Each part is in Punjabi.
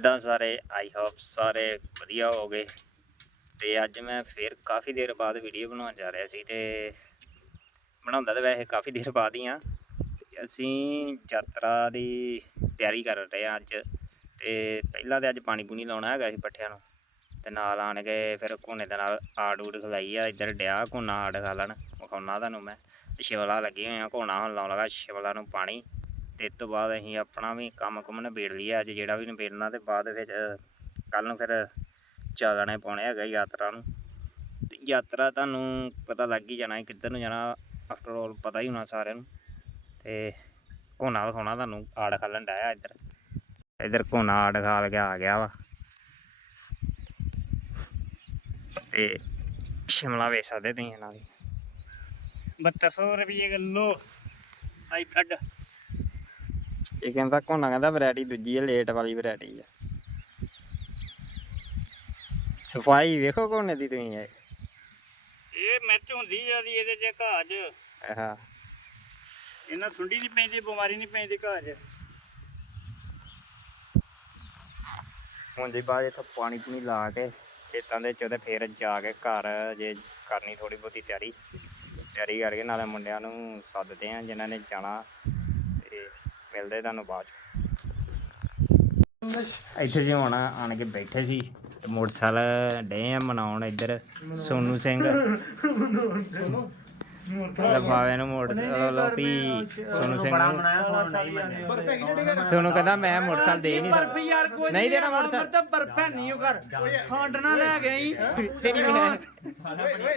ਕਿੱਦਾਂ ਸਾਰੇ? ਆਈ ਹੋਪ ਸਾਰੇ ਵਧੀਆ ਹੋਗੇ ਤੇ ਅੱਜ ਮੈਂ ਫੇਰ ਕਾਫੀ ਦੇਰ ਬਾਅਦ ਵੀਡੀਓ ਬਣਾਉਣ ਜਾ ਰਿਹਾ ਸੀ ਤੇ ਬਣਾਉਂਦਾ ਤਾਂ ਵੈਸੇ ਕਾਫੀ ਦੇਰ ਬਾਅਦ ਹੀ ਆ। ਅਸੀਂ ਯਾਤਰਾ ਦੀ ਤਿਆਰੀ ਕਰ ਰਹੇ ਆ ਅੱਜ। ਤੇ ਪਹਿਲਾਂ ਤੇ ਅੱਜ ਪਾਣੀ ਪੂਣੀ ਲਾਉਣਾ ਹੈਗਾ ਸੀ ਪੱਠਿਆਂ ਨੂੰ। ਤੇ ਨਾਲ ਆਣ ਕੇ ਫਿਰ ਕੋਨੇ ਦੇ ਨਾਲ ਆੜ ਊੜ ਖਲਾਈ ਆ। ਇੱਧਰ ਡਿਆ ਕੋਨਾ ਆੜ ਖਾ ਲੈਣ। ਵਿਖਾਉਣਾ ਤੁਹਾਨੂੰ ਮੈਂ। ਸ਼ਿਵਲਾ ਲੱਗੀ ਹੋਈਆਂ ਕੋਨਾ ਹੁਣ ਲਾਉਣ ਲੱਗਾ ਸ਼ਿਵਲਾ ਨੂੰ ਪਾਣੀ। ਤੇ ਇਸ ਤੋਂ ਬਾਅਦ ਅਸੀਂ ਆਪਣਾ ਵੀ ਕੰਮ ਕੁਮ ਨਿਬੇੜ ਲਿਆ ਅੱਜ, ਜਿਹੜਾ ਵੀ ਨਿਬੇੜਨਾ ਤੇ ਬਾਅਦ ਵਿੱਚ ਕੱਲ ਨੂੰ ਫਿਰ ਚਾਲਣੇ ਪਾਉਣੇ ਹੈਗਾ ਯਾਤਰਾ ਨੂੰ। ਤੇ ਯਾਤਰਾ ਤੁਹਾਨੂੰ ਪਤਾ ਲੱਗ ਹੀ ਜਾਣਾ, ਕਿੱਧਰ ਨੂੰ ਜਾਣਾ ਆਫਟਰ ਆਲ ਪਤਾ ਹੀ ਹੋਣਾ ਸਾਰਿਆਂ ਨੂੰ। ਤੇ ਕੋਨਾ ਦਿਖਾਉਣਾ ਤੁਹਾਨੂੰ, ਆੜ ਖਾਲਣ ਡਾਇਆ ਇੱਧਰ। ਇੱਧਰ ਕੋਨਾ ਆੜ ਖਾਲ ਕੇ ਆ ਗਿਆ ਵਾ। ਤੇ ਸ਼ਿਮਲਾ ਵੇਚ ਸਕਦੇ ਤੁਸੀਂ ਇਹਨਾਂ ਦੀ। 7200 ਰੁਪਏ ਕਿਲੋ। ਆਈ ਕੱਢ ਇਹ ਕਹਿੰਦਾ ਕੋਨਾ ਕਹਿੰਦਾ ਵੈਰਾਈਟੀ ਦੂਜੀ ਹੈ ਲੇਟ ਵਾਲੀ ਵੈਰਾਈਟੀ ਆ। ਸਫ਼ਾਈ ਵੇਖੋ ਕੋਨੇ ਦੀ ਤੁਸੀਂ ਇਹ। ਇਹ ਮਿਰਚ ਹੁੰਦੀ ਜਿਆਦੀ ਇਹਦੇ ਚ ਘਾਹ 'ਚ। ਇਹਨਾਂ ਸੁੰਡੀ ਨਹੀਂ ਪੈਂਦੀ ਬਿਮਾਰੀ ਨਹੀਂ ਪੈਂਦੀ ਘਾਹ 'ਚ। ਹੁਣ ਦੇ ਬਾਅਦ ਇੱਥੇ ਪਾਣੀ ਪੂਣੀ ਲਾ ਕੇ ਖੇਤਾਂ ਦੇ ਚ ਉਹਦੇ ਫੇਰ ਜਾ ਕੇ ਘਰ ਜੇ ਕਰਨੀ ਥੋੜੀ ਬਹੁਤੀ ਤਿਆਰੀ ਤਿਆਰੀ ਕਰਕੇ ਨਾਲੇ ਮੁੰਡਿਆਂ ਨੂੰ ਸੱਦਦੇ ਆ ਜਿਨ੍ਹਾਂ ਨੇ ਜਾਣਾ। ਮਿਲਦੇ ਤੁਹਾਨੂੰ ਬਾਅਦ ਚ। ਇੱਥੇ ਜੀ ਹੁਣ ਆਣ ਕੇ ਬੈਠੇ ਸੀ ਤੇ ਮੋਟਰਸਾਈਕਲ ਡੇ ਆ ਮਨਾਉਣ ਇੱਧਰ। ਸੋਨੂ ਸਿੰਘ। ਲਫਾਵੇ ਨੂੰ ਮੋਟਰਸਾਈਕਲ ਲੋ ਵੀ ਸੋਨੂ ਸਿੰਘ ਨੂੰ। ਸੋਨੂ ਕਹਿੰਦਾ ਮੈਂ ਮੋਟਰਸਾਈਕਲ ਦੇ ਨਹੀਂ ਬਰਫ ਯਾਰ ਕੋਈ ਨਹੀਂ ਦੇਣਾ ਮੋਟਰਸਾਈਕਲ। ਤਾਂ ਬਰਫ ਹੈ ਨਹੀਂ ਉਹ ਕਰ ਖੰਡ ਨਾ ਲੈ ਗਈ ਤੇਰੀ ਵੀ ਹੈ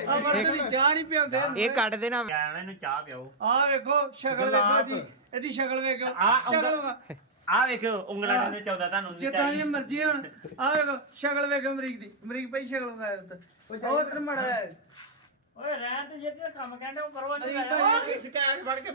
ਅਮਰ ਤੇ ਚਾਹ ਨਹੀਂ ਪਿਆਉਂਦੇ ਇਹ ਕੱਢ ਦੇਣਾ। ਐਵੇਂ ਨੂੰ ਚਾਹ ਪਿਓ ਆਹ ਵੇਖੋ ਸ਼ਕਲ ਵੇਖੋ ਇਹਦੀ। ਇਹਦੀ ਸ਼ਕਲ ਵੇਖੋ। ਸ਼ਕਲ ਵਾ- ਆ ਵੇਖੋ ਉਂਗਲਾਂ ਦੇ 14 ਤੁਹਾਨੂੰ ਨਹੀਂ ਜਿੱਦਾਂ ਦੀ ਮਰਜ਼ੀ ਹੁਣ। ਆਹ ਵੇਖੋ ਸ਼ਕਲ ਵੇਖੋ ਅਮਰੀਕ ਦੀ। ਅਮਰੀਕ ਭਾਈ ਸ਼ਕਲ ਵਿਖਾਇਆ ਉੱਤੇ ਉਹ ਉਧਰ ਮੜਾ। ਹੈ ਓਏ ਰਹਿਣ ਤੇ ਕੰਮ ਕਹਿੰਦੇ ਉਹ ਨਹੀਂ ਫੜ ਕੇ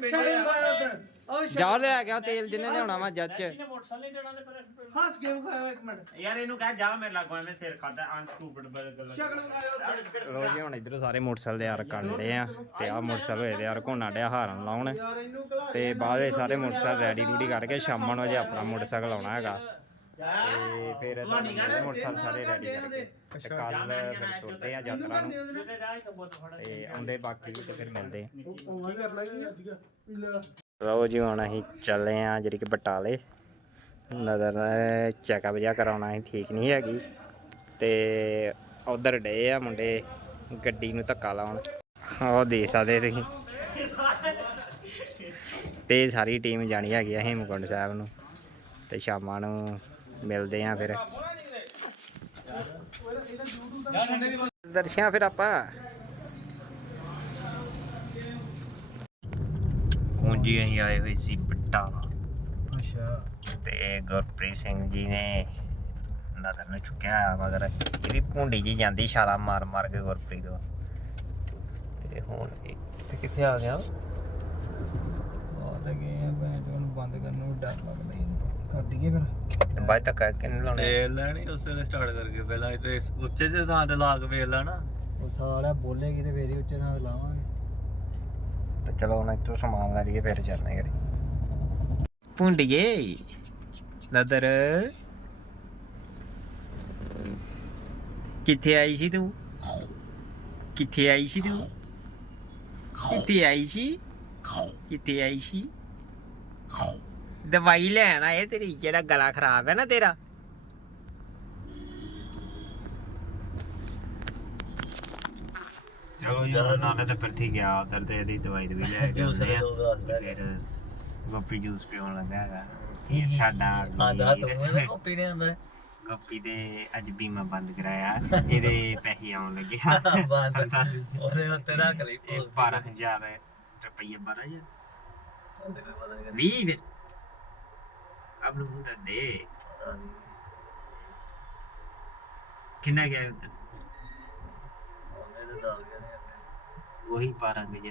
ਜਾ ਲੈ ਗਿਆ ਤੇਲ ਜਿੰਨੇ ਲਿਆਉਣਾ ਵਾ ਜੱਜ। ਚ ਇਹਨੇ ਮੋਟਰਸਾਈਕਲ ਨਹੀਂ ਦੇਣਾ ਤੇ ਪਰ ਹੱਸ ਕੇ ਵਿਖਾਇਆ ਇੱਕ ਮਿੰਟ। ਯਾਰ ਇਹਨੂੰ ਕਹਿ ਜਾ ਮੇਰੇ ਲਾਗੋਂ ਐਵੇਂ ਸਿਰ ਖਾਦਾ ਆਂ ਸਟੂਪਿਡ ਬਰ ਗੱਲਾਂ ਸ਼ਕਲ ਉੱਧਰ। ਲੋ ਜੀ ਹੁਣ ਇਧਰ ਸਾਰੇ ਮੋਟਰਸਾਈਕਲ ਤਿਆਰ ਕਰਨ ਡੇ ਆ ਤੇ ਆ ਮੋਟਰਸਾਈਕਲ ਹੋਏ ਤਿਆਰ ਘੋਣਾ ਡਿਆ ਹਾਰਨ ਲਾਉਣ। ਯਾਰ ਤੇ ਬਾਅਦ ਵਿੱਚ ਸਾਰੇ ਮੋਟਰਸਾਈਕਲ ਰੈਡੀ ਰੂਡੀ ਕਰਕੇ ਸ਼ਾਮਾਂ ਨੂੰ ਜੇ ਆਪਣਾ ਮੋਟਰਸਾਈਕਲ ਆਉਣਾ ਹੈਗਾ। ਤੇ ਫਿਰ ਮੋਟਰਸਾਈਕਲ ਸਾਰੇ ਰੈਡੀ ਕਰਕੇ। ਤੇ ਕੱਲ ਫਿਰ ਤੁਰਦੇ ਆ ਯਾਤਰਾ ਨੂੰ ਤੇ ਜਾ ਆਉਂਦੇ ਬਾਕੀ ਵੀ ਤੇ ਫਿਰ ਮਿਲਦੇ। ਆ ਕੀ ਕਰ ਲਾਂਗੇ ਲਓ ਜੀ ਹੁਣ ਅਸੀਂ ਚੱਲੇ ਆ ਜਿਹੜੀ ਕਿ ਬਟਾਲੇ। ਨਜ਼ਰ ਚੈੱਕਅਪ ਜਿਹਾ ਕਰਾਉਣਾ ਸੀ ਠੀਕ ਨਹੀਂ ਹੈਗੀ। ਤੇ ਉਧਰ ਡੇ ਆ ਮੁੰਡੇ ਗੱਡੀ ਨੂੰ ਧੱਕਾ ਲਾਉਣ। ਉਹ ਦੇ ਸਕਦੇ ਤੁਸੀਂ। ਤੇ ਸਾਰੀ ਟੀਮ ਜਾਣੀ ਹੈਗੀ ਆ ਹੇਮਕੁੰਡ ਸਾਹਿਬ ਨੂੰ। ਤੇ ਸ਼ਾਮਾਂ ਨੂੰ ਮਿਲਦੇ ਆ ਫਿਰ। ਦਰਸ਼ਿਆ ਫਿਰ ਆਪਾਂ। ਜੀ ਅਸੀਂ ਆਏ ਹੋਏ ਸੀ ਬਟਾਲਾ ਅੱਛਾ। ਤੇ ਗੁਰਪ੍ਰੀਤ ਸਿੰਘ ਜੀ ਨੇ ਨਦਰ ਨੂੰ ਚੁੱਕਿਆ ਮਗਰ ਇਹ ਵੀ ਭੁੰਡੀ ਜੀ ਜਾਂਦੀ ਛਾਲਾ ਮਾਰ ਮਾਰ ਕੇ ਗੁਰਪ੍ਰੀਤ ਨੂੰ ਤੇ ਹੁਣ ਕਿੱਥੇ ਆ ਗਿਆ ਆ ਤਾਂ ਗਏ ਆ ਭੈਣ ਚੋਂ ਨੂੰ ਬੰਦ ਕਰਨ ਨੂੰ ਡਰ ਲੱਗਦਾ ਹੀ ਕਰ ਦਈਏ ਫਿਰ। ਬਾਅਦ ਤੱਕ ਕਿੰਨੇ ਲਾਉਣੇ। ਵੇਖ ਲੈਣੀ ਉਸ ਵੇਲੇ ਸਟਾਰਟ ਕਰਕੇ। ਪਹਿਲਾਂ ਇੱਥੇ ਉੱਚੇ ਜਿਹੇ ਥਾਂ ਤੇ ਲਾ ਕੇ ਵੇਖ ਲੈਣਾ। ਉਹ ਸਾਲਾ ਬੋਲੇਗੀ ਤੇ ਫੇਰ ਹੀ ਉੱਚੇ ਨਾਲ ਲਾਵਾਂਗੇ। ਤੇ ਚਲੋ ਹੁਣ ਇੱਥੋਂ ਸਮਾਨ ਲੈ ਲਈਏ ਫਿਰ ਚੱਲਣੇ ਕਰੀ ਭੁੰਡੀਏ। ਨਦਰ। ਕਿੱਥੇ ਆਈ ਸੀ ਤੂੰ? ਕਿੱਥੇ ਆਈ ਸੀ ਤੂੰ? ਕਿੱਥੇ ਆਈ ਸੀ? ਕਿੱਥੇ ਆਈ ਸੀ? ਦਵਾਈ ਲੈਣ ਆਏ ਤੇਰੀ ਜਿਹੜਾ ਗਲਾ ਖਰਾਬ ਹੈ ਨਾ ਤੇਰਾ। ਚਲੋ ਹੁਣ ਨਾਲੇ ਤਾਂ ਫਿਰ ਠੀਕ ਆ ਉਧਰ ਤੇ ਇਹਦੀ ਦਵਾਈ ਦਵਾਈ ਲੈ ਕੇ ਆਉਂਦੇ ਆ। ਤੇ ਫਿਰ ਗੋਪੀ ਜੂਸ ਪੀਉਣ ਲੱਗਾ ਹੈਗਾ। ਇਹ ਸਾਡਾ ਆਂਦਾ ਵੀਰ। ਤੂੰ? ਆਂਦਾ। ਗੋਪੀ ਦੇ ਅੱਜ ਬੀਮਾ ਬੰਦ ਕਰਾਇਆ ਇਹਦੇ ਪੈਸੇ ਆਉਣ ਲੱਗੇ ਆ। ਬੰਦ। ਉਹਦੇ ਉੱਤੇ ਰੱਖ ਲਈ ਇਹ 12000 ਰੁਪਏ 12000 ਉਹਦੇ ਕੋਈ ਪਤਾ ਨਹੀਂ ਵੀਹ ਫਿਰ। ਹੁੰਦਾ ਦੇ ਕਿੰਨਾ ਗਿਆ ਤੇ ਉਹੀ 12000 ਰੁਪਏ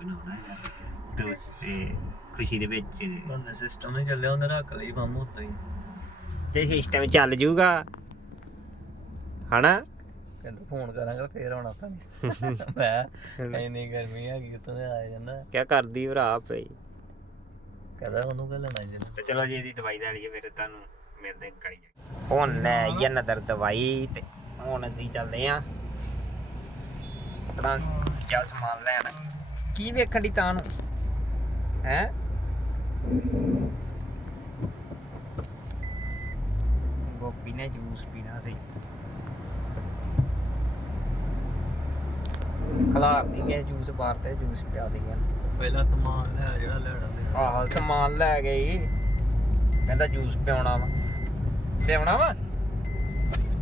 ਬਣਾਉਣਾ ਹੈ ਦੋਸਤੇ ਖੁਸ਼ੀ ਦੇ ਵਿੱਚ ਉਹਨੇ ਸਿਸਟਮ ਨਹੀਂ ਚੱਲਿਆ ਉਹਨੇ ਰੱਖ ਲਈ ਬੰਮ ਉੱਤੇ ਹੀ ਤੇ ਸਿਸਟਮ ਚੱਲ ਜੂਗਾ ਹਨਾ ਕਹਿੰਦਾ ਫੋਨ ਕਰਾਂਗਾ ਫੇਰ ਆਉਣਾ ਪੈਣਾ ਮੈਂ ਇੰਨੀ ਗਰਮੀ ਹੈਗੀ ਕਿਤੋਂ ਦੇ ਆ ਜਾਂਦਾ ਕਿਆ ਕਰਦੀ ਭਰਾ ਪਈ ਕਹਿੰਦਾ ਉਹਨੂੰ ਕਹ ਲੈਣਾ ਜੀ ਤੇ ਚਲੋ ਜੀ ਇਹਦੀ ਦਵਾਈ ਲੈ ਲਈਏ, ਫਿਰ ਤੁਹਾਨੂੰ ਮਿਲਦੇ ਕੜੀ ਹੁਣ ਲੈ ਆਈਏ ਨਦਰ ਦਵਾਈ ਤੇ ਹੁਣ ਅਸੀਂ ਚੱਲਦੇ ਆ ਆਪਣਾ ਜਾ ਸਮਾਨ ਲੈਣ। ਕੀ ਵੇਖਣ ਦੀ ਤਾਂ ਨੂੰ ਹੈ? ਗੋਪੀ ਨੇ ਜੂਸ ਪੀਣਾ ਸੀ। ਖਲਾਰ ਨਹੀਂ ਗਏ ਜੂਸ ਬਾਹਰ ਤੇ ਜੂਸ ਪਿਆ ਦੇਗਾ ਪਹਿਲਾਂ ਸਮਾਨ ਲੈ ਜਿਹੜਾ ਲੈਣਾ ਤੇ ਆਹ, ਸਮਾਨ ਲੈ ਗਈ ਕਹਿੰਦਾ ਜੂਸ ਪਿਆਉਣਾ ਵਾ। ਪਿਆਉਣਾ ਵਾ?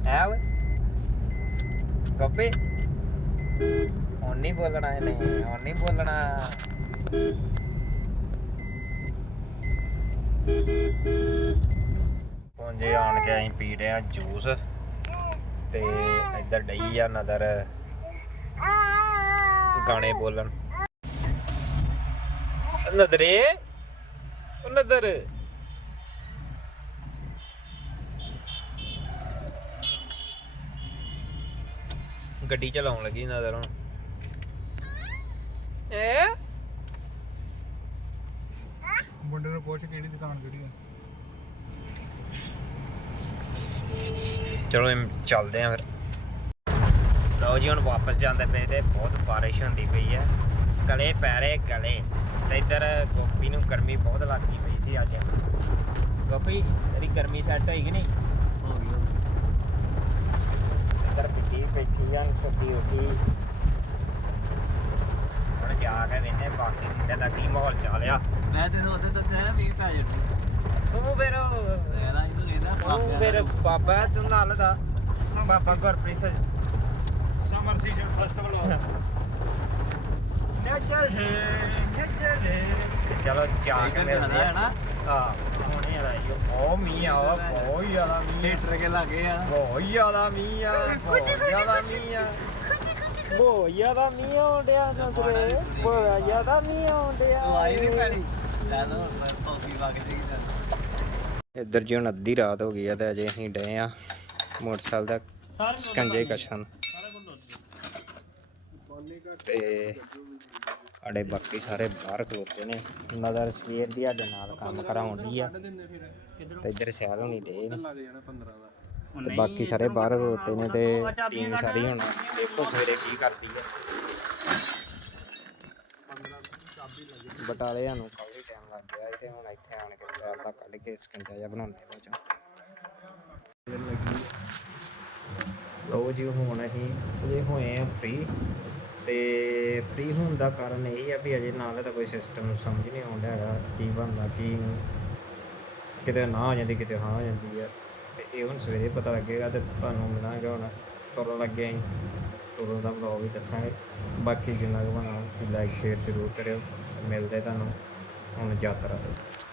ਹੈ ਵਾ ਗੱਪੇ? ਹੁਣ ਨਹੀਂ ਬੋਲਣਾ ਇਹਨੇ, ਹੁਣ ਨਹੀਂ ਬੋਲਣਾ। ਹੁਣ ਜੇ ਆਣ ਕੇ ਅਸੀਂ ਪੀ ਰਹੇ ਆ ਜੂਸ, ਤੇ ਇੱਧਰ ਡਈ ਆ ਨਦਰ ਗਾਣੇ ਬੋਲਣ। ਨਦਰੇ ਉਹ ਨਦਰ ਗੱਡੀ ਚਲਾਉਣ ਲੱਗੀ ਨਦਰ ਹੁਣ ਏ ਮੁੰਡੇ ਨੂੰ ਪੁੱਛ ਕਿਹੜੀ ਦੁਕਾਨ ਕਿਹੜੀ ਆ ਚਲੋ em ਚੱਲਦੇ ਆਂ ਫਿਰ ਲਓ ਜੀ ਹੁਣ ਵਾਪਸ ਜਾਂਦੇ ਪਏ ਤੇ ਬਹੁਤ ਬਾਰਿਸ਼ ਹੁੰਦੀ ਪਈ ਹੈ ਗਲੇ ਪੈਰੇ ਗਲੇ। ਤੇ ਇੱਧਰ ਗੋਪੀ ਨੂੰ ਗਰਮੀ ਬਹੁਤ ਲੱਗਦੀ ਪਈ ਸੀ ਅੱਜ। ਗੋਪੀ ਤੇਰੀ ਗਰਮੀ ਸੈੱਟ ਹੋਈ ਕਿ ਨਹੀਂ? ਹੋ ਗਿਆ ਇੱਧਰ ਬਿੱਟੀ ਬੈਠੀ ਆ ਸੁੱਤੀ ਉੱਠੀ। ਹੁਣ ਜਾ ਕੇ ਵੇਨੇ ਬਾਕੀ ਮੁੰਡੇ ਦਾ ਕੀ ਮਾਹੌਲ ਚੱਲਿਆ ਮੈਂ ਤੈਨੂੰ ਉਹਦੇ ਦੱਸਿਆ ਨਾ ਮੀਂਹ ਪੈ ਜਾਣਾ ਤੂੰ ਫਿਰ ਮੈਂ ਨਾ ਇਹਨੂੰ ਕਹਿੰਦਾ ਤੂੰ ਫਿਰ ਬਾਬਾ ਤੂੰ ਨਾਲ ਦਾ। ਬਾਬਾ Gurpreet Singh. Summer season festival ਚਲੋ ਜਾ ਕੇ ਠੀਕ ਮਿਲਦੇ ਹੈ ਆ ਨਾ? ਹਾਂ। ਹੁਣੇ ਆ ਰਹੀ ਬਹੁਤ ਮੀਂਹ ਆ ਵਾ, ਬਹੁਤ ਜ਼ਿਆਦਾ ਮੀਂਹ ਆ। ਲੀਟਰ ਕੇ ਲੱਗੇ ਆ। ਬਹੁਤ ਜ਼ਿਆਦਾ ਮੀਂਹ ਆ ਬਹੁਤ ਜ਼ਿਆਦਾ ਮੀਂਹ ਆ। ਬਹੁਤ ਜ਼ਿਆਦਾ ਮੀਂਹ ਆਉਣ ਡਿਆ ਨਜ਼ਰੇ। ਬਹੁਤ ਜ਼ਿਆਦਾ ਮੀਂਹ ਆਉਣ ਡਿਆ ਦਵਾਈ ਨਹੀਂ ਪੈਣੀ ਲੈ ਦੋ ਮੈਂ ਪੌਕੀ ਵਗ ਜੇਗੀ ਤਾਂ ਇੱਧਰ ਜੀ ਹੁਣ ਅੱਧੀ ਰਾਤ ਹੋ ਗਈ ਆ ਤੇ ਅਜੇ ਅਸੀਂ ਡਏ ਆ ਮੋਟਰਸਾਈਕਲ ਦਾ ਸਾਰੇ ਕੰਜੇ ਕਸ਼ਨ। ਤੇ ਸਾਡੇ ਬਾਕੀ ਸਾਰੇ ਬਾਹਰ ਖਲੋਤੇ ਨੇ। ਨਜ਼ਰ ਸਵੇਰ ਦੀ ਸਾਡੇ ਨਾਲ ਕੰਮ ਕਰਾਉਂਦੀ ਆ। ਤੇ ਇੱਧਰ ਸਿਆਲ ਹੋਣੀ ਦੇ ਤੇ ਬਾਕੀ ਸਾਰੇ ਬਾਹਰ ਖਲੋਤੇ ਨੇ ਤੇ ਟੀਮ ਸਾਰੀ ਹੁਣ ਦੇਖੋ ਸਵੇਰੇ ਕੀ ਕਰਦੀ ਆ। ਬਟਾਲੇ ਨੂੰ ਕਾਫੀ ਟਾਈਮ ਲੱਗ ਗਿਆ ਤੇ ਹੁਣ ਇੱਥੇ ਆਣ ਕੇ ਟਾਇਰ ਦਾ ਕੱਢ ਕੇ ਸਕੰਜਾ ਜਿਹਾ ਬਣਾਉਂਦੇ ਬਾਅਦ ਚੋਂ। ਲਓ ਜੀ, ਹੁਣ ਅਸੀਂ ਇਹ ਹੋਏ ਆ ਫ੍ਰੀ ਤੇ ਫ੍ਰੀ ਹੋਣ ਦਾ ਕਾਰਨ ਇਹ ਆ ਵੀ ਅਜੇ ਨਾਲ ਤਾਂ ਕੋਈ ਸਿਸਟਮ ਸਮਝ ਨਹੀਂ ਆਉਂਦਾ ਹੈਗਾ, ਕੀ ਬਣਦਾ, ਕੀ ਨਹੀਂ। ਕਿਤੇ ਨਾ ਹੋ ਜਾਂਦੀ, ਕਿਤੇ ਹਾਂ ਹੋ ਜਾਂਦੀ ਆ। ਤੇ ਇਹ ਹੁਣ ਸਵੇਰੇ ਪਤਾ ਲੱਗੇਗਾ ਤੇ ਤੁਹਾਨੂੰ ਮਿਲਾਂਗੇ ਹੁਣ, ਤੁਰਨ ਲੱਗੇ ਆਂ ਤੁਰਨ ਦਾ ਵਲੌਗ ਵੀ ਦੱਸਾਂਗੇ। ਬਾਕੀ ਜਿੰਨਾ ਕੁ ਬਣਾ ਲਾਈਕ ਸ਼ੇਅਰ ਜ਼ਰੂਰ ਕਰਿਓ। ਮਿਲਦੇ ਤੁਹਾਨੂੰ ਹੁਣ ਯਾਤਰਾ ਤੇ।